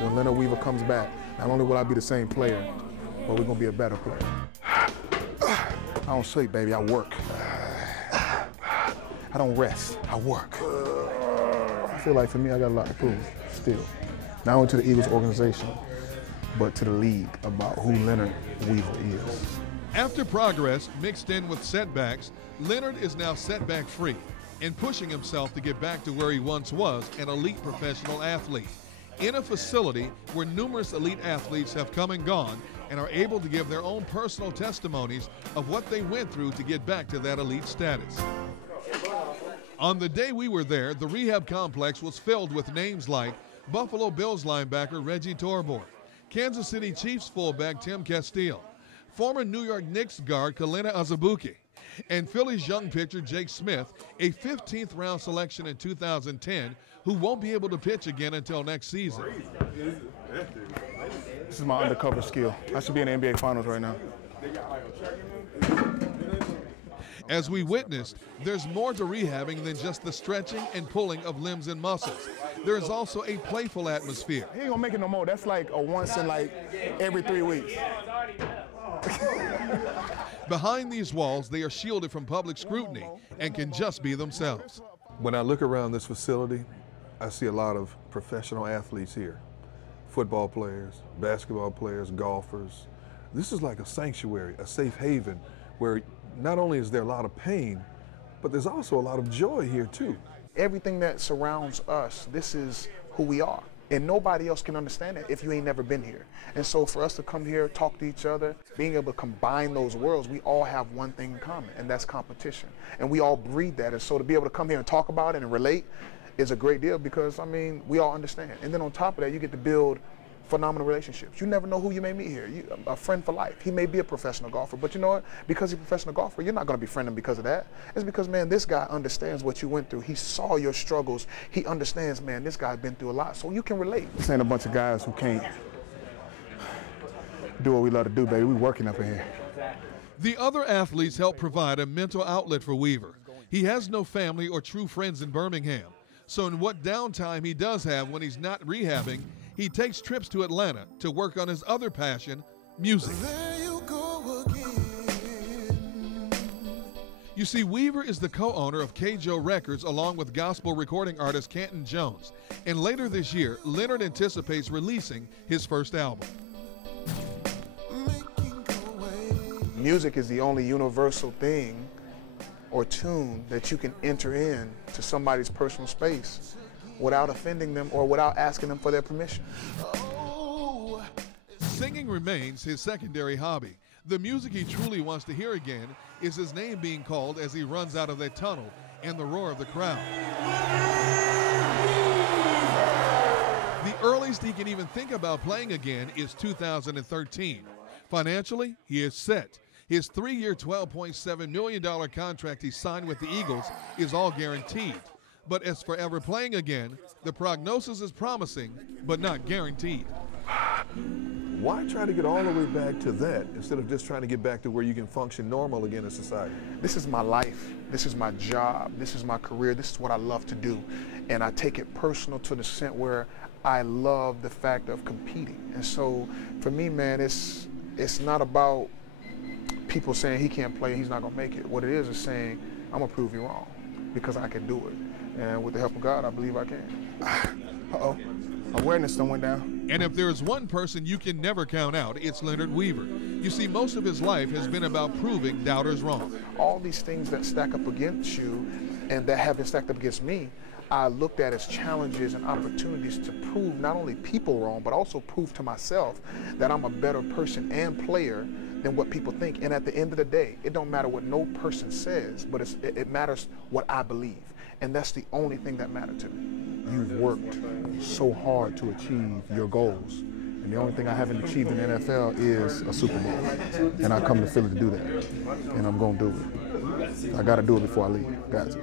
When Leonard Weaver comes back, not only will I be the same player, but we're gonna be a better player. I don't sleep, baby, I work. I don't rest, I work. I feel like for me, I got a lot to prove still. Not only to the Eagles organization, but to the league about who Leonard Weaver is. After progress mixed in with setbacks, Leonard is now setback-free and pushing himself to get back to where he once was, an elite professional athlete, in a facility where numerous elite athletes have come and gone and are able to give their own personal testimonies of what they went through to get back to that elite status. On the day we were there, the rehab complex was filled with names like Buffalo Bills linebacker Reggie Torborg, Kansas City Chiefs fullback Tim Castile, former New York Knicks guard Kalena Azubuike, and Phillies young pitcher Jake Smith, a 15th round selection in 2010, who won't be able to pitch again until next season. This is my undercover skill. I should be in the NBA Finals right now. As we witnessed, there's more to rehabbing than just the stretching and pulling of limbs and muscles. There is also a playful atmosphere. He ain't gonna make it no more. That's like a once in like every 3 weeks. Behind these walls, they are shielded from public scrutiny and can just be themselves. When I look around this facility, I see a lot of professional athletes here. Football players, basketball players, golfers. This is like a sanctuary, a safe haven, where not only is there a lot of pain, but there's also a lot of joy here too. Everything that surrounds us, this is who we are. And nobody else can understand it if you ain't never been here. And so for us to come here, talk to each other, being able to combine those worlds, we all have one thing in common, and that's competition. And we all breed that. And so to be able to come here and talk about it and relate is a great deal because, I mean, we all understand. And then on top of that, you get to build phenomenal relationships. You never know who you may meet here. A friend for life. He may be a professional golfer, but you know what? Because he's a professional golfer, you're not going to befriend him because of that. It's because, man, this guy understands what you went through. He saw your struggles. He understands, man, this guy's been through a lot, so you can relate. This ain't a bunch of guys who can't do what we love to do, baby. We working up in here. The other athletes help provide a mental outlet for Weaver. He has no family or true friends in Birmingham, so in what downtime he does have when he's not rehabbing, he takes trips to Atlanta to work on his other passion, music. There you go again. You see, Weaver is the co-owner of CaJo Records along with gospel recording artist Canton Jones. And later this year, Leonard anticipates releasing his first album. Music is the only universal thing or tune that you can enter in to somebody's personal space without offending them or without asking them for their permission. Singing remains his secondary hobby. The music he truly wants to hear again is his name being called as he runs out of that tunnel and the roar of the crowd. The earliest he can even think about playing again is 2013. Financially, he is set. His 3-year, $12.7 million contract he signed with the Eagles is all guaranteed. But as for ever playing again, the prognosis is promising, but not guaranteed. Why try to get all the way back to that instead of just trying to get back to where you can function normal again in society? This is my life. This is my job. This is my career. This is what I love to do. And I take it personal to the extent where I love the fact of competing. And so for me, man, it's not about people saying he can't play, he's not going to make it. What it is saying, I'm going to prove you wrong because I can do it. And with the help of God, I believe I can. Uh-oh, awareness done went down. And if there's one person you can never count out, it's Leonard Weaver. You see, most of his life has been about proving doubters wrong. All these things that stack up against you and that have been stacked up against me, I looked at as challenges and opportunities to prove not only people wrong, but also prove to myself that I'm a better person and player than what people think. And at the end of the day, it don't matter what no person says, but it matters what I believe. And that's the only thing that mattered to me. You've worked so hard to achieve your goals. And the only thing I haven't achieved in the NFL is a Super Bowl. And I come to Philly to do that. And I'm going to do it. I got to do it before I leave. Got to.